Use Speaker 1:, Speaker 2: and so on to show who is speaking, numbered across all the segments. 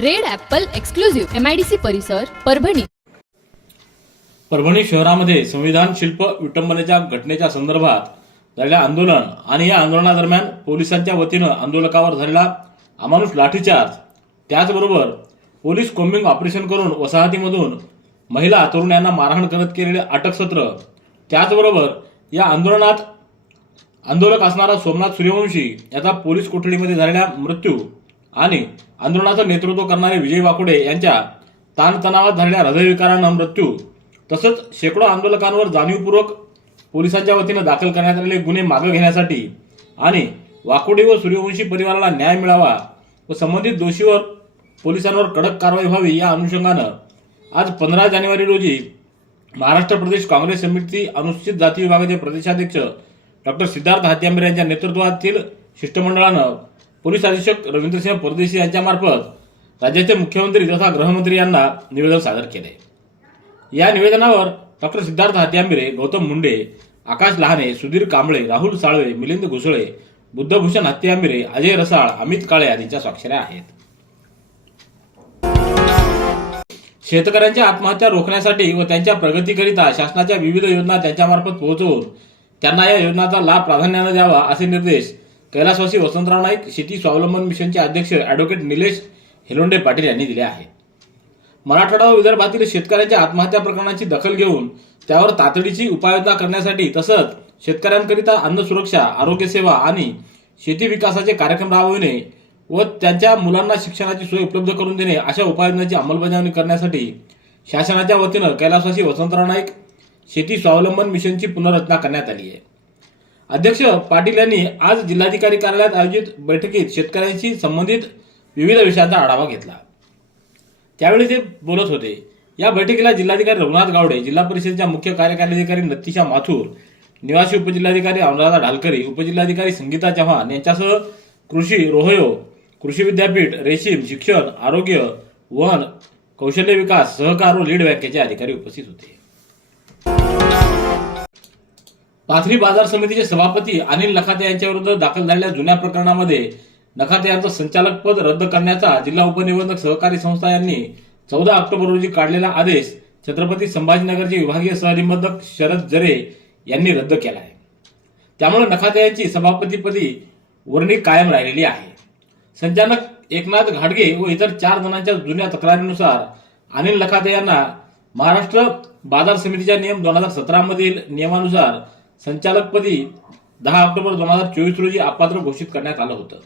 Speaker 1: Red apple exclusive MIDC परिसर परभणी.
Speaker 2: परभणी शहरामध्ये संविधान शिल्प विटंबनेच्या घटनेच्या संदर्भात झालेल्या आंदोलन आणि या आंदोलनादरम्यान पोलिसांच्या वतीनं आंदोलकावर झालेला अमानुष लाठीचार्ज त्याचबरोबर पोलीस कोम्बिंग ऑपरेशन करून वसाहतीमधून महिला तरुणांना मारहाण करत केलेले अटकसत्र त्याचबरोबर या आंदोलनात आंदोलक असणारा सोमनाथ सूर्यवंशी याचा पोलीस कोठडीमध्ये झालेला मृत्यू आणि आंदोलनाचं नेतृत्व करणारे विजय वाकुडे यांच्या ताणतणावात झालेल्या हृदयविकारानं मृत्यू तसंच शेकडो आंदोलकांवर जाणीवपूर्वक पोलिसांच्या वतीनं दाखल करण्यात आलेले गुन्हे मागे घेण्यासाठी आणि वाकुडे व सूर्यवंशी परिवाराला न्याय मिळावा व संबंधित दोषीवर पोलिसांवर कडक कारवाई व्हावी या अनुषंगानं आज पंधरा जानेवारी रोजी महाराष्ट्र प्रदेश काँग्रेस समिती अनुसूचित जाती विभागाचे प्रदेशाध्यक्ष डॉक्टर सिद्धार्थ हात्यांबरे यांच्या नेतृत्वातील शिष्टमंडळानं पोलीस अधीक्षक रवींद्रसिंह परदेशी यांच्यामार्फत राज्याचे मुख्यमंत्री तथा गृहमंत्री यांना निवेदन सादर केले. या निवेदनावर डॉक्टर सिद्धार्थ हात्यांबरे गौतम मुंडे आकाश लहाने सुधीर कांबळे राहुल साळवे मिलिंद घुसळे बुद्धभूषण हत्यांबिरे अजय रसाळ अमित काळे आदींच्या स्वाक्षऱ्या आहेत. शेतकऱ्यांच्या आत्महत्या रोखण्यासाठी व त्यांच्या प्रगतीकरिता शासनाच्या विविध योजना त्यांच्यामार्फत पोहोचवून त्यांना या योजनांचा लाभ प्राधान्याने द्यावा असे निर्देश कैलासवासी वसंतराव नाईक शेती स्वावलंबन मिशनचे अध्यक्ष ॲडव्होकेट निलेश हेलोंडे पाटील यांनी दिले आहे. मराठवाडा व विदर्भातील शेतकऱ्यांच्या आत्महत्या प्रकरणाची दखल घेऊन त्यावर तातडीची उपाययोजना करण्यासाठी तसंच शेतकऱ्यांकरिता अन्न सुरक्षा आरोग्य सेवा आणि शेती विकासाचे कार्यक्रम राबविणे व त्यांच्या मुलांना शिक्षणाची सोय उपलब्ध करून देणे अशा उपाययोजनांची अंमलबजावणी करण्यासाठी शासनाच्या वतीनं कैलासवासी वसंतराव नाईक शेती स्वावलंबन मिशनची पुनर्रचना करण्यात आली आहे. अध्यक्ष पाटील यांनी आज जिल्हाधिकारी कार्यालयात आयोजित बैठकीत शेतकऱ्यांशी संबंधित विविध विषयांचा आढावा घेतला. त्यावेळी ते बोलत होते. या बैठकीला जिल्हाधिकारी रघुनाथ गावडे जिल्हा परिषदेच्या मुख्य कार्यकारी अधिकारी नतिशा माथूर निवासी उपजिल्हाधिकारी अनुराधा ढालकरी उपजिल्हाधिकारी संगीता चव्हाण यांच्यासह कृषी रोहयो कृषी विद्यापीठ रेशीम शिक्षण आरोग्य वन कौशल्य विकास सहकार व लीड बँकेचे अधिकारी उपस्थित होते. पाथरी बाजार समितीचे सभापती अनिल नखाते यांच्याविरुद्ध दाखल झालेल्या जुन्या प्रकरणामध्ये नखाते यांचं संचालक पद रद्द करण्याचा जिल्हा उपनिबंधक सहकारी संस्था यांनी चौदा ऑक्टोबर रोजी काढलेला आदेश छत्रपती संभाजीनगरचे विभागीय सहनिबंधक शरद जरे यांनी रद्द केला आहे. त्यामुळे नखाते यांची सभापतीपदी वर्णी कायम राहिलेली आहे. संचालक एकनाथ घाडगे व इतर चार जणांच्या जुन्या तक्रारीनुसार अनिल लखाते यांना महाराष्ट्र बाजार समितीच्या नियम दोन हजार सतरा मधील नियमानुसार संचालकपदी दहा ऑक्टोबर दोन हजार चोवीस रोजी अपात्र घोषित करण्यात आलं होतं.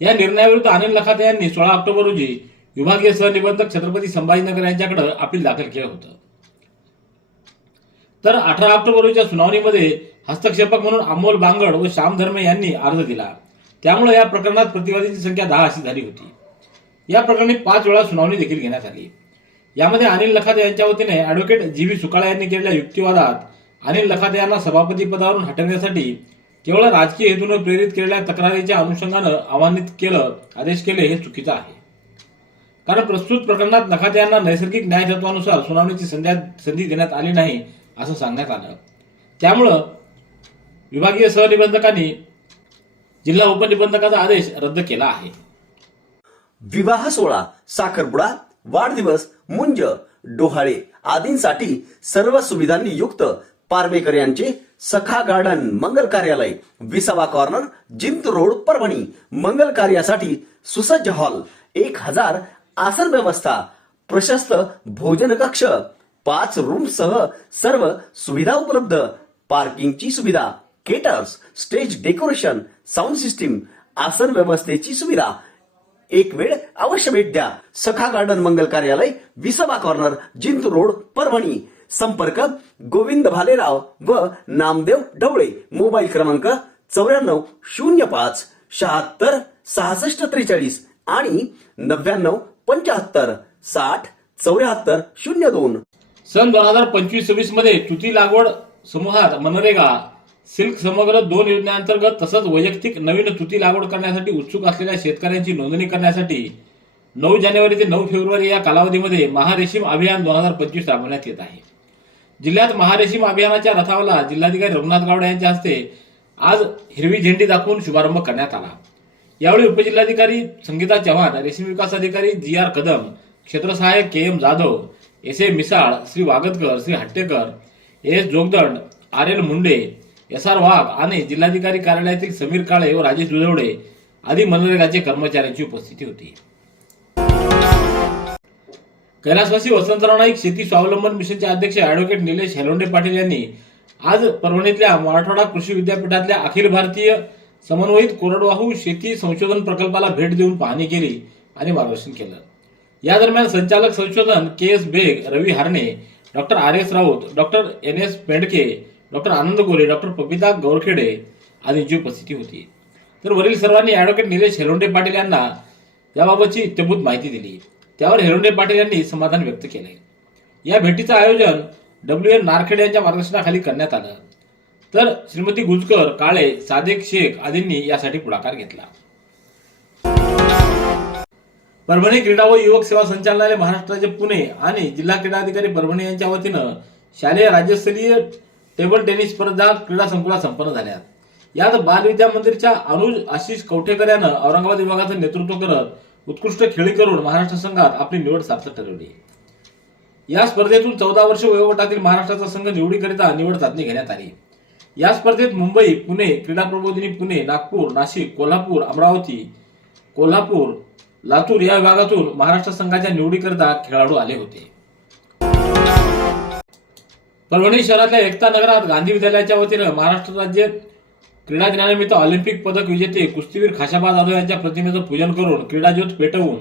Speaker 2: या निर्णयाविरुद्ध अनिल लखाते यांनी सोळा ऑक्टोबर रोजी विभागीय सहनिबंधक छत्रपती संभाजीनगर यांच्याकडे अपील दाखल केलं होतं. तर अठरा ऑक्टोबर रोजीच्या सुनावणीमध्ये हस्तक्षेपक म्हणून अमोल बांगड व श्याम धर्मे यांनी अर्ज दिला. त्यामुळे या प्रकरणात प्रतिवादींची संख्या दहा अशी झाली होती. या प्रकरणी पाच वेळा सुनावणी देखील घेण्यात आली. यामध्ये अनिल लखाते यांच्या वतीने अॅडव्होकेट जी व्ही सुकाळा यांनी केलेल्या युक्तिवादात अनिल लखाते यांना सभापती पदावरून हटवण्यासाठी केवळ राजकीय हेतूनं प्रेरित केलेल्या तक्रारीच्या अनुषंगानं आव्हानित केलं आदेश केले हे चुकीचं आहे. कारण प्रस्तुत प्रकरणात नखाते यांना नैसर्गिक न्याय तत्वानुसार सुनावणीची संध्या संधी देण्यात आली नाही असं सांगण्यात आलं. त्यामुळं विभागीय सहनिबंधकांनी जिल्हा उपनिबंधकाचा आदेश रद्द केला आहे.
Speaker 3: विवाह सोहळा साखरपुडा वाढदिवस मुंज डोहाळे आदींसाठी सर्व सुविधांनी युक्त पारमेकर यांचे सखा गार्डन मंगल कार्यालय विसावा कॉर्नर जिंत रोड परभणी. मंगल कार्यासाठी सुसज्ज हॉल एक हजार आसन व्यवस्था प्रशस्त भोजन कक्ष पाच रूम सह सर्व सुविधा उपलब्ध. पार्किंगची सुविधा caterers stage decoration sound system आसन व्यवस्थेची सुविधा. एक वेळ अवश्य भेट द्या. सखा गार्डन मंगल कार्यालय विसावा कॉर्नर जिंत रोड परभणी. संपर्क गोविंद भालेराव व नामदेव ढवळे. मोबाईल क्रमांक चौऱ्याण्णव शून्य पाच शहात्तर सहासष्ट त्रेचाळीस आणि नव्याण्णव पंच्याहत्तर साठ चौऱ्याहत्तर शून्य दोन.
Speaker 2: सन दोन हजार पंचवीस सव्वीसमध्ये तुती लागवड समूहात मनरेगा सिल्क समग्र दोन योजनेअंतर्गत तसंच वैयक्तिक नवीन तुती लागवड करण्यासाठी उत्सुक असलेल्या शेतकऱ्यांची नोंदणी करण्यासाठी नऊ जानेवारी ते नऊ फेब्रुवारी या कालावधीमध्ये महारेशीम अभियान दोन हजार पंचवीस राबवण्यात येत आहे. जिल्ह्यात महारेशीम अभियानाच्या रथावाला जिल्हाधिकारी रघुनाथ गावडे यांच्या हस्ते आज हिरवी झेंडी दाखवून शुभारंभ करण्यात आला. यावेळी उपजिल्हाधिकारी संगीता चव्हाण रेशीम विकास अधिकारी जी आर कदम क्षेत्र सहाय्यक K M Jadhav S A Misal Shri Wagatkar Shri Hattekar S Jogdand R L Munde S R Wagh आणि जिल्हाधिकारी कार्यालयातील समीर काळे व राजेश दुधवडे आदी मनरेगाचे कर्मचाऱ्यांची उपस्थिती होती. कैलासवासी वसंतराव नाईक शेती स्वावलंबन मिशनचे अध्यक्ष ऍडव्होकेट निलेश हेलोंडे पाटील यांनी आज परभणीतल्या मराठवाडा कृषी विद्यापीठातल्या अखिल भारतीय समन्वयित कोरडवाहू शेती संशोधन प्रकल्पाला भेट देऊन पाहणी केली आणि मार्गदर्शन केलं. या दरम्यान संचालक संशोधन K S Beg Ravi Harne doctor R S Raut doctor N S Pendke doctor Anand Gore doctor Papita Gaurkhede आदींची उपस्थिती होती. तर वरील सर्वांनी ॲडव्होकेट निलेश हेलोंडे पाटील यांना याबाबतची इत्यभूत माहिती दिली. त्यावर हेरुंडे पाटील यांनी समाधान व्यक्त केले या भेटीचं आयोजन डब्ल्यू एन नारखेडे यांच्या मार्गदर्शनाखाली करण्यात आलं. तर श्रीमती गुजकर काळे सादिक शेख आदींनी यासाठी पुढाकार घेतला. परभणी क्रीडा व युवक सेवा संचालनालय महाराष्ट्राचे पुणे आणि जिल्हा क्रीडा अधिकारी परभणी यांच्या वतीनं शालेय राज्यस्तरीय टेबल टेनिस स्पर्धा क्रीडा संकुलात संपन्न झाल्या यात बाल विद्या मंदिरच्या अनुज आशिष कवठेकर यानं औरंगाबाद विभागाचं नेतृत्व करत उत्कृष्ट खेळी करून महाराष्ट्र संघात आपली निवड सार्थ ठरवली. या स्पर्धेतून चौदा वर्ष वयोगटातील महाराष्ट्राचा संघ निवडीकरिता निवड चाचणी घेण्यात आली. या स्पर्धेत मुंबई पुणे क्रीडा प्रबोधिनी पुणे नागपूर नाशिक कोल्हापूर अमरावती कोल्हापूर लातूर या विभागातून महाराष्ट्र संघाच्या निवडीकरिता खेळाडू आले होते. परभणी शहरातल्या एकता नगरात गांधी विद्यालयाच्या वतीनं महाराष्ट्र राज्य क्रीडा दिनानिमित्त ऑलिम्पिक पदक विजेते कुस्तीवीर खाशाबा जाधव यांच्या प्रतिमेचं पूजन करून क्रीडा ज्योत पेटवून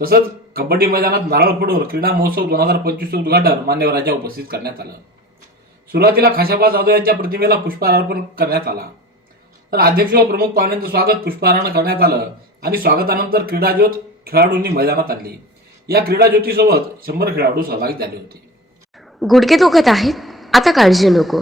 Speaker 2: तसंच कबड्डी मैदानात नारळ फोडून क्रीडा महोत्सव दोन हजार पंचवीस उद्घाटन मान्यवरांच्या उपस्थित करण्यात आलं. सुरुवातीला खाशाबा जाधव यांच्या प्रतिमेला पुष्पहार अर्पण करण्यात आला. तर अध्यक्ष व प्रमुख पाहुण्यांचं स्वागत पुष्पहारानं करण्यात आलं आणि स्वागतानंतर क्रीडाज्योत खेळाडूंनी मैदानात आणली. या क्रीडा ज्योतीसोबत शंभर खेळाडू सहभागी झाले होते.
Speaker 4: गुडघे दुखत आहेत? आता काळजी नको.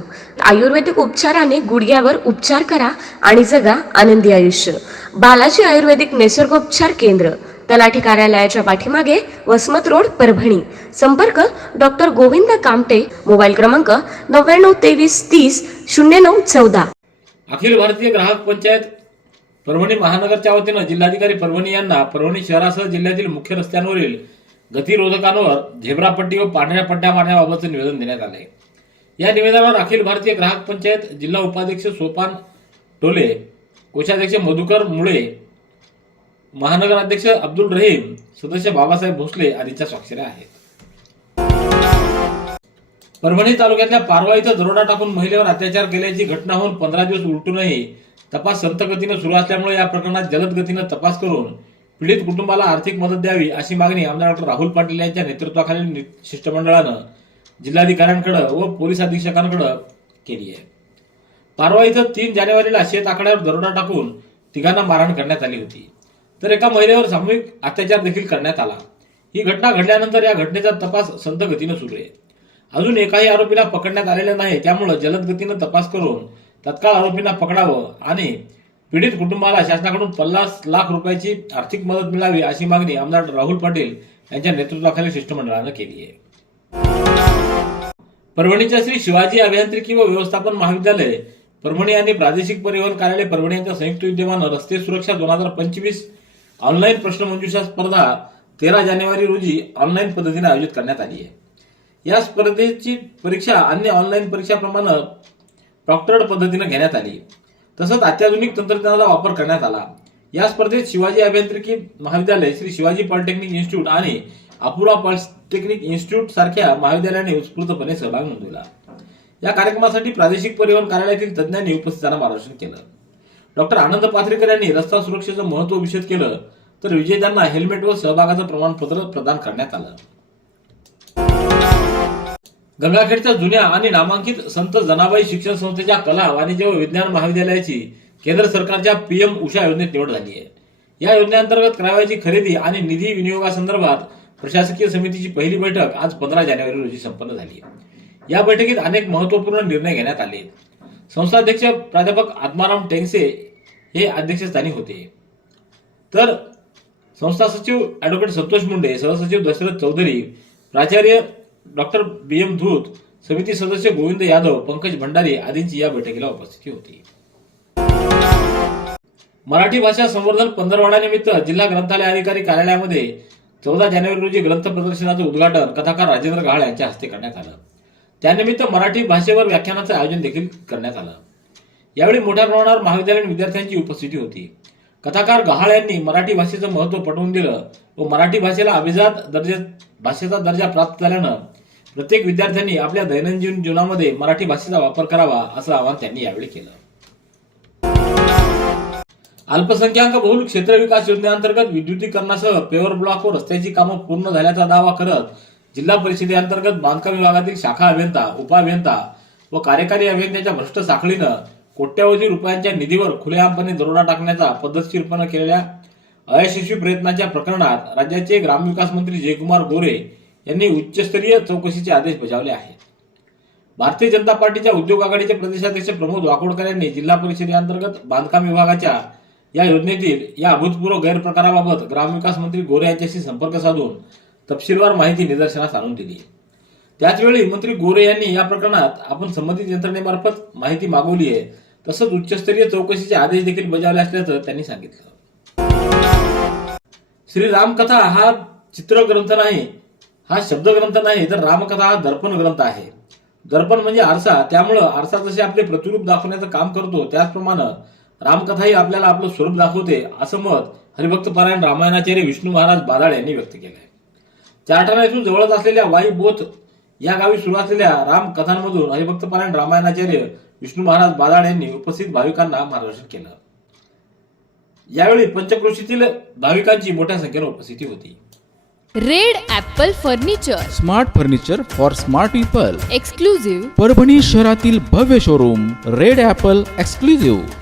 Speaker 4: आयुर्वेदिक उपचाराने गुडघ्यावर उपचार करा आणि जगा आनंदी आयुष्य. बालाजी आयुर्वेदिक निसर्गोपचार केंद्र तलाठी कार्यालयाच्या पाठीमागे वसमत रोड परभणी. संपर्क डॉक्टर गोविंद कामटे मोबाईल क्रमांक नव्याण्णव तेवीस तीस शून्य नऊ चौदा.
Speaker 2: अखिल भारतीय ग्राहक पंचायत परभणी महानगरच्या वतीनं जिल्हाधिकारी परभणी यांना परभणी शहरासह जिल्ह्यातील मुख्य रस्त्यांवरील गतिरोधकांवर झेब्रा पट्टी व पांढऱ्या पट्ट्या मारण्याबाबतचं निवेदन देण्यात आले या निवेदनावर अखिल भारतीय ग्राहक पंचायत जिल्हा उपाध्यक्ष सोपान टोले कोषाध्यक्ष मधुकर मुळे महानगर अध्यक्ष अब्दुल रहीम सदस्य बाबासाहेब भोसले आदींच्या स्वाक्षऱ्या आहेत. परभणी तालुक्यातल्या पारवा इथं दरोडा टाकून महिलेवर अत्याचार केल्याची घटना होऊन पंधरा दिवस उलटूनही तपास संत गतीनं सुरू असल्यामुळे या प्रकरणात जलद गतीनं तपास करून पीडित कुटुंबाला आर्थिक मदत द्यावी अशी मागणी आमदार डॉक्टर राहुल पाटील यांच्या नेतृत्वाखालील शिष्टमंडळानं जिल्हाधिकाऱ्यांकडे व पोलीस अधीक्षकांकडे केली आहे. पारवा इथं तीन जानेवारीला शेत आखाड्यावर दरोडा टाकून तिघांना मारहाण करण्यात आली होती. तर एका महिलेवर सामूहिक अत्याचार देखील करण्यात आला. ही घटना घडल्यानंतर या घटनेचा तपास संत गतीनं सुरू आहे. अजून एकाही आरोपीला पकडण्यात आलेलं नाही त्यामुळे जलद गतीनं तपास करून तत्काळ आरोपींना पकडावं आणि पीडित कुटुंबाला शासनाकडून पन्नास लाख रुपयाची आर्थिक मदत मिळावी अशी मागणी आमदार राहुल पाटील यांच्या नेतृत्वाखालील शिष्टमंडळानं केली आहे. परभणीच्या श्री शिवाजी अभियांत्रिकी व व्यवस्थापन महाविद्यालय परभणी आणि प्रादेशिक परिवहन कार्यालय परभणी यांच्या संयुक्त विद्यमानं रस्ते सुरक्षा दोन हजार पंचवीस ऑनलाईन प्रश्नमंजुषा स्पर्धा तेरा जानेवारी रोजी ऑनलाईन पद्धतीने आयोजित करण्यात आली आहे. या स्पर्धेची परीक्षा अन्य ऑनलाईन परीक्षाप्रमाणे प्रॉक्टर्ड पद्धतीने घेण्यात आली. तसंच अत्याधुनिक तंत्रज्ञानाचा वापर करण्यात आला. या स्पर्धेत शिवाजी अभियांत्रिकी महाविद्यालय श्री शिवाजी पॉलिटेक्निक इन्स्टिट्यूट आणि अपुरा पॉलिटेक्निक इन्स्टिट्यूट सारख्या महाविद्यालयाने उत्स्फूर्तपणे सहभाग नोंदवला. या कार्यक्रमासाठी प्रादेशिक परिवहन कार्यालयातील तज्ज्ञांनी उपस्थितांना मार्गदर्शन केलं. डॉक्टर आनंद पाथरेकर यांनी रस्ता सुरक्षेचं महत्त्व विषद केलं तर विजेत्यांना हेल्मेट व सहभागाचं प्रमाणपत्र प्रदान करण्यात आलं. गंगाखेडच्या जुन्या आणि नामांकित संत जनाबाई शिक्षण संस्थेच्या कला वाणिज्य व विज्ञान महाविद्यालयाची केंद्र सरकारच्या पीएम उषा योजनेत निवड झाली आहे. या योजनेअंतर्गत करावयाची खरेदी आणि निधी विनियोगासंदर्भात प्रशासकीय समितीची पहिली बैठक आज पंधरा जानेवारी रोजी संपन्न झाली. या बैठकीत अनेक महत्त्वपूर्ण निर्णय घेण्यात आले. संस्थाध्यक्ष प्राध्यापक आत्माराम टेंगसे हे अध्यक्षस्थानी होते. तर संस्था सचिव ॲडव्होकेट संतोष मुंडे सहसचिव दशरथ चौधरी प्राचार्य डॉक्टर बी एम धूत समिती सदस्य गोविंद यादव पंकज भंडारी आदींची या बैठकीला उपस्थिती होती. मराठी भाषा संवर्धन पंधरवाड्यानिमित्त जिल्हा ग्रंथालय अधिकारी कार्यालयामध्ये चौदा जानेवारी रोजी ग्रंथ प्रदर्शनाचं उद्घाटन कथाकार राजेंद्र गहाळ यांच्या हस्ते करण्यात आलं. त्यानिमित्त मराठी भाषेवर व्याख्यानाचं आयोजन देखील करण्यात आलं. यावेळी मोठ्या प्रमाणावर महाविद्यालयीन विद्यार्थ्यांची उपस्थिती होती. कथाकार गहाळ यांनी मराठी भाषेचं महत्त्व पटवून दिलं व मराठी भाषेला अभिजात दर्जा भाषेचा दर्जा प्राप्त झाल्यानं प्रत्येक विद्यार्थ्यांनी आपल्या दैनंदिन जीवनामध्ये मराठी भाषेचा वापर करावा असं आवाहन त्यांनी यावेळी केलं. अल्पसंख्याक बहुल क्षेत्र विकास योजनेअंतर्गत विद्युतीकरणासह पेवर ब्लॉक व रस्त्याची कामं पूर्ण झाल्याचा दावा करत जिल्हा परिषदेअंतर्गत बांधकाम विभागातील शाखा अभियंता उपअभियंता व कार्यकारी अभियंत्याच्या भ्रष्ट साखळीनं कोट्यवधी रुपयांच्या निधीवर खुलेआमपणे दरोडा टाकण्याचा पद्धतशीरपणे केलेल्या अयशस्वी प्रयत्नाच्या प्रकरणात राज्याचे ग्रामविकास मंत्री जयकुमार गोरे यांनी उच्चस्तरीय चौकशीचे आदेश बजावले आहेत. भारतीय जनता पार्टीच्या उद्योग आघाडीचे प्रदेशाध्यक्ष प्रमोद वाकोडकर यांनी जिल्हा परिषदेअंतर्गत बांधकाम विभागाच्या या योजनेतील या अभूतपूर्व गैरप्रकाराबाबत ग्रामविकास मंत्री गोरे यांच्याशी संपर्क साधून तपशीलवार माहिती निदर्शनास आणून दिली. त्याचवेळी मंत्री गोरे यांनी या प्रकरणात आपण संबंधित यंत्रणेमार्फत माहिती मागवली आहे. तसंच उच्चस्तरीय चौकशीचे आदेश देखील बजावले असल्याचं त्यांनी सांगितलं. श्री रामकथा हा चित्रग्रंथ नाही हा शब्दग्रंथ नाही तर रामकथा हा दर्पण ग्रंथ आहे. दर्पण म्हणजे आरसा त्यामुळं आरसा जसे आपले प्रतिरूप दाखवण्याचं काम करतो त्याचप्रमाणे रामकथाही आपल्याला आपलं स्वरूप दाखवते असं मत हरिभक्त पारायण रामायणाचार्य विष्णू महाराज बादाळ यांनी व्यक्त केलं आहे चारठाणा येथून जवळच असलेल्या वाई बोथ या गावी सुरू असलेल्या रामकथांमधून हरिभक्त पारायण रामायणाचार्य विष्णू महाराज बादाळ यांनी उपस्थित भाविकांना मार्गदर्शन केलं. यावेळी पंचक्रोशीतील भाविकांची मोठ्या संख्येने उपस्थिती होती.
Speaker 1: Red apple furniture.
Speaker 5: Smart furniture for smart people.
Speaker 1: Exclusive
Speaker 5: Parbhani शहरातील भव्य शोरूम रेड ॲपल एक्सक्लुझिव्ह.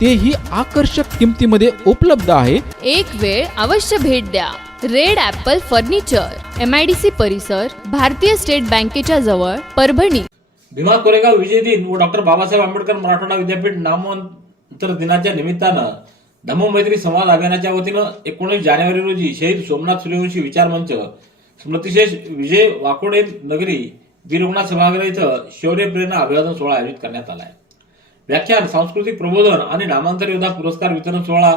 Speaker 5: तेही आकर्षक किमतीमध्ये उपलब्ध आहे.
Speaker 1: एक वेळ अवश्य भेट द्या. Red apple furniture M I D C परिसर भारतीय स्टेट बँकेच्या जवळ परभणी.
Speaker 2: भीमा कोरेगाव विजय दिन व डॉक्टर बाबासाहेब आंबेडकर मराठवाडा विद्यापीठ नामांतर दिनाच्या निमित्तानं धम्म मैत्री संवाद अभियानाच्या वतीनं एकोणीस जानेवारी रोजी शहीद सोमनाथ सूर्यवंशी विचार मंच स्मृतिशेष विजय वाकोडे नगरी वीरगुणा सभागृह इथं शौर्य प्रेरणा अभिवादन सोहळा आयोजित करण्यात आला आहे. व्याख्यान सांस्कृतिक प्रबोधन आणि नामांतर योद्धा पुरस्कार वितरण सोहळा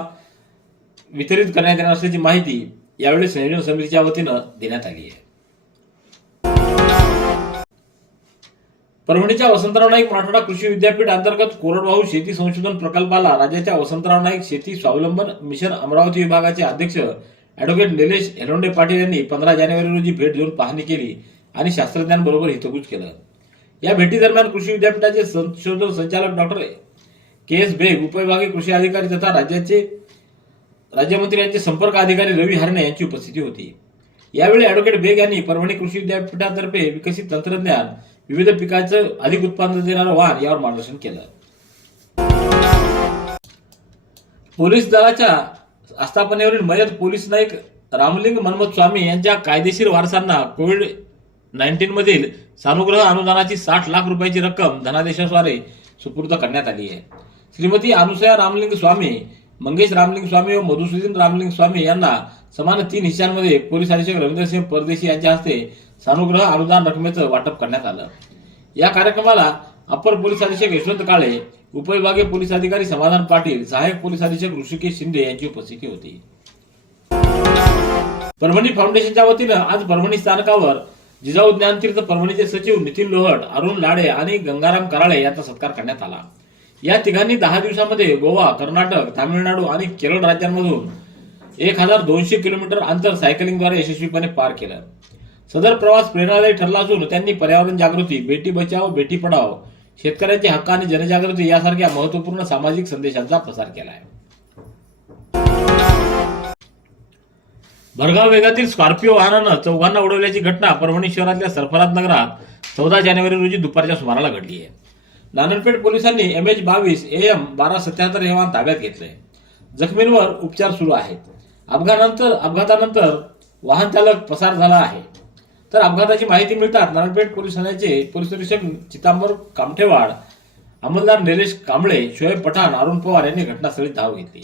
Speaker 2: वितरित करण्यात येणार असल्याची माहिती यावेळी संयोजन समितीच्या वतीनं देण्यात आली आहे. परभणीच्या वसंतराव नाईक मराठवाडा कृषी विद्यापीठ अंतर्गत कोरडवाहू शेती संशोधन प्रकल्पाला राज्याच्या वसंतराव नाईक शेती स्वावलंबन मिशन अमरावती विभागाचे अध्यक्ष अॅडव्होकेट निलेश हेलोंडे पाटील यांनी पंधरा जानेवारी रोजी भेट देऊन पाहणी केली आणि शास्त्रज्ञांबरोबर हितगुज केलं. या भेटीदरम्यान कृषी विद्यापीठाचे संशोधन संचालक डॉक्टर के एस बेग उपविभागीय कृषी अधिकारी तथा राज्याचे राज्यमंत्री यांचे संपर्क अधिकारी रवी हरणे यांची उपस्थिती होती. यावेळी अॅडव्होकेट बेग यांनी परभणी कृषी विद्यापीठातर्फे विकसित तंत्रज्ञान विविध पिकांचं अधिक उत्पादन देणारं वाहन यावर मार्गदर्शन केलं. पोलीस दलाच्या आस्थापनेवरील मयत पोलीस नाईक रामलिंग मनमथ स्वामी यांच्या कायदेशीर वारसांना कोविड नाईन्टीन मधील सानुग्रह अनुदानाची साठ लाख रुपयाची रक्कम धनादेशाद्वारे सुपूर्द करण्यात आली आहे. श्रीमती अनुसया रामलिंग स्वामी मंगेश रामलिंग स्वामी व मधुसूदन रामलिंग स्वामी यांना समान तीन हिस्सांमध्ये पोलीस अधीक्षक रवींद्रसिंह परदेशी यांच्या हस्ते सानुग्रह अनुदान रकमेचं वाटप करण्यात आलं. या कार्यक्रमाला अप्पर पोलीस अधीक्षक यशवंत काळे उपविभागीय पोलीस अधिकारी समाधान पाटील सहाय्यक पोलीस अधीक्षक ऋषिकेश शिंदे यांची उपस्थिती होती. परभणी फाउंडेशनच्या वतीनं आज परभणी स्थानकावर जिजाऊ ज्ञानतीर्थ परभणीचे सचिव नितीन लोहट अरुण लाडे आणि गंगाराम कराळे यांचा सत्कार करण्यात आला. या तिघांनी दहा दिवसामध्ये गोवा कर्नाटक तामिळनाडू आणि केरळ राज्यांमधून एक हजार दोनशे किलोमीटर अंतर सायकलिंगद्वारे यशस्वीपणे पार केलं. सदर प्रवास प्रेरणादायी ठरला असून त्यांनी पर्यावरण जागृती बेटी बचाव बेटी पढाव शेतकऱ्यांचे हक्क आणि जनजागृती यासारख्या महत्त्वपूर्ण सामाजिक संदेशांचा प्रसार केला आहे भरगाव वेगातील स्कॉर्पिओ वाहनानं चौघांना उडवल्याची घटना परभणी शहरातल्या सरफराज नगरात चौदा जानेवारी रोजी दुपारच्या सुमाराला घडली आहे. नानलपेठ पोलिसांनी एम एच बावीस ए एम बारा सत्याहत्तर हे वाहन ताब्यात घेतलंय. जखमींवर उपचार सुरू आहेत. अपघातानंतर अपघातानंतर वाहन चालक पसार झाला आहे. तर अपघाताची माहिती मिळताच नारायणपेठ पोलीस ठाण्याचे पोलीस निरीक्षक चितांबर कामठेवाड अंमलदार निलेश कांबळे शोएब पठाण अरुण पवार यांनी घटनास्थळी धाव घेतली.